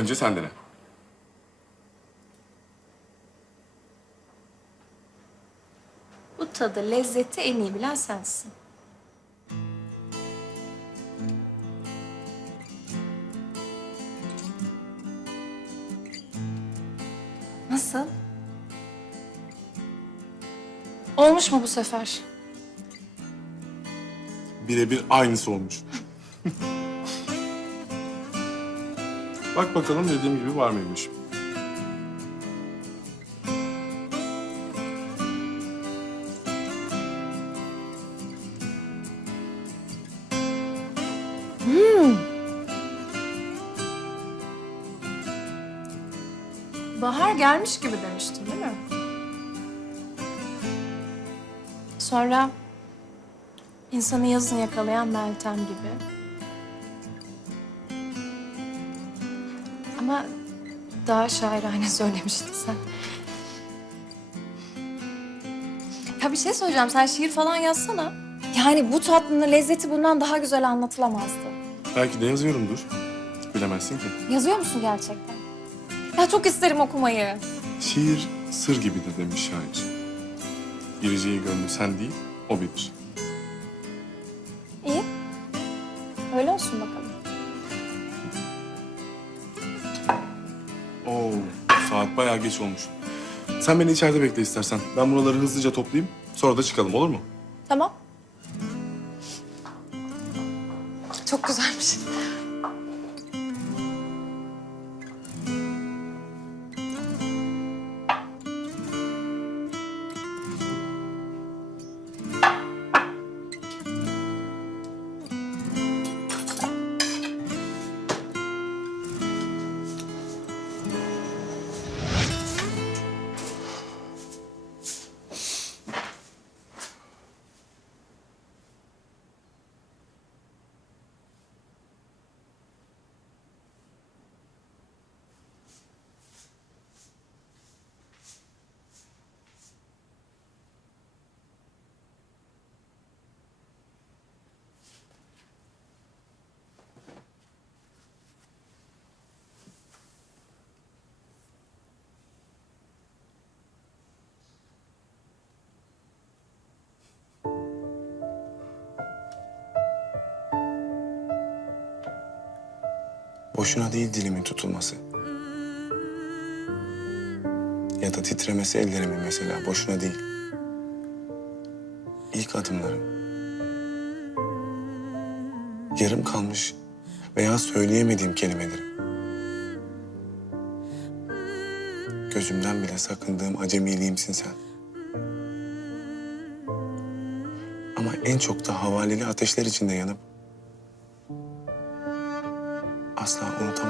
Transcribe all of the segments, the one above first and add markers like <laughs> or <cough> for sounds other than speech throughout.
Önce sen dene. Bu tadı, lezzeti en iyi bilen sensin. Nasıl? Olmuş mu bu sefer? Birebir aynısı olmuş. <laughs> Bak bakalım dediğim gibi var mıymış? Bahar gelmiş gibi demiştin değil mi? Sonra insanı yazın yakalayan Meltem gibi. Ama daha şairane <laughs> söylemiştin sen. Ya bir şey söyleyeceğim. Sen şiir falan yazsana. Yani bu tatlının lezzeti bundan daha güzel anlatılamazdı. Belki de yazıyorumdur. Bilemezsin ki. Yazıyor musun gerçekten? Ya çok isterim okumayı. Şiir sır gibidir demiş şair. Gireceği gönlü sen değil, o bilir. İyi. Öyle olsun bakalım. Bayağı geç olmuş. Sen beni içeride bekle istersen. Ben buraları hızlıca toplayayım. Sonra da çıkalım olur mu? Tamam. Çok güzelmiş. Boşuna değil dilimin tutulması. Ya da titremesi ellerimin mesela boşuna değil. İlk adımlarım. Yarım kalmış veya söyleyemediğim kelimelerim. Gözümden bile sakındığım acemiliğimsin sen. Ama en çok da havaleli ateşler içinde yanıp asla unutamam.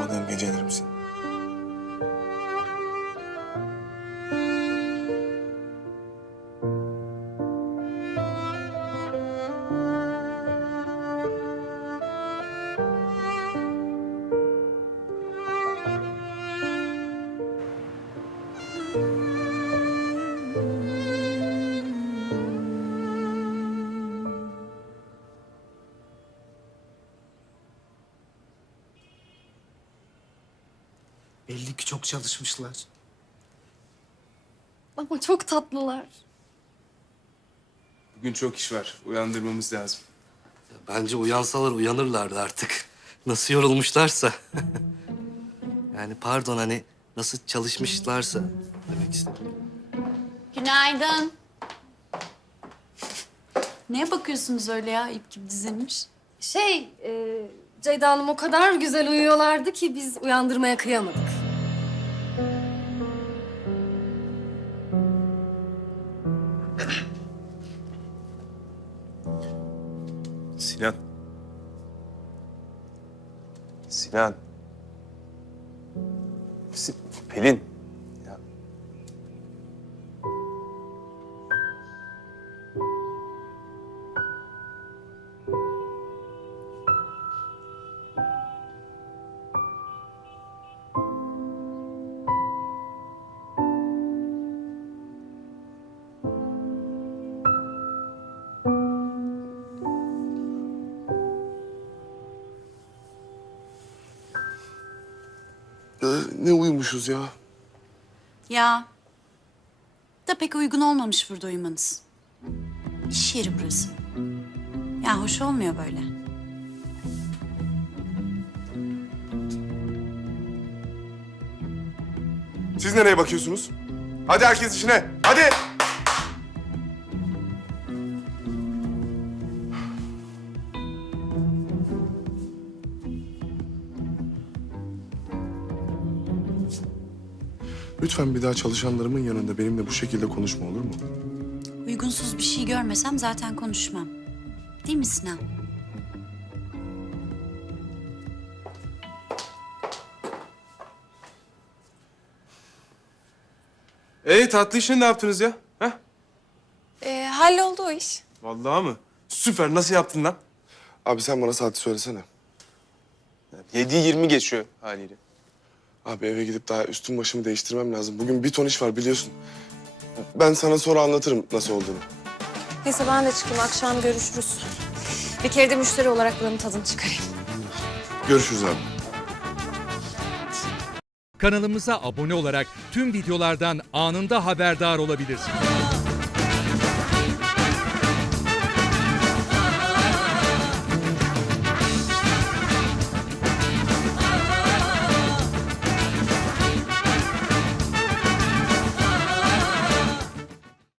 Belli ki çok çalışmışlar. Ama çok tatlılar. Bugün çok iş var. Uyandırmamız lazım. Bence uyansalar uyanırlardı artık. Nasıl yorulmuşlarsa. <laughs> yani pardon hani nasıl çalışmışlarsa demek istedim. Günaydın. Neye bakıyorsunuz öyle ya ip gibi dizilmiş? Şey, e, Ceyda Hanım o kadar güzel uyuyorlardı ki biz uyandırmaya kıyamadık. Sinan. Si- Pelin. Ee, ne uyumuşuz ya. Ya. Da pek uygun olmamış burada uyumanız. İş yeri burası. Ya hoş olmuyor böyle. Siz nereye bakıyorsunuz? Hadi herkes işine. Hadi. Lütfen bir daha çalışanlarımın yanında benimle bu şekilde konuşma olur mu? Uygunsuz bir şey görmesem zaten konuşmam. Değil mi Sinan? Ee tatlı işini ne yaptınız ya? Ha? Ee, halloldu o iş. Vallahi mı? Süper. Nasıl yaptın lan? Abi sen bana saati söylesene. 7-20 geçiyor haliyle. Abi eve gidip daha üstüm başımı değiştirmem lazım. Bugün bir ton iş var biliyorsun. Ben sana sonra anlatırım nasıl olduğunu. Neyse ben de çıkayım. Akşam görüşürüz. Bir kere de müşteri olarak buranın tadını çıkarayım. Görüşürüz abi. Kanalımıza abone olarak tüm videolardan anında haberdar olabilirsiniz.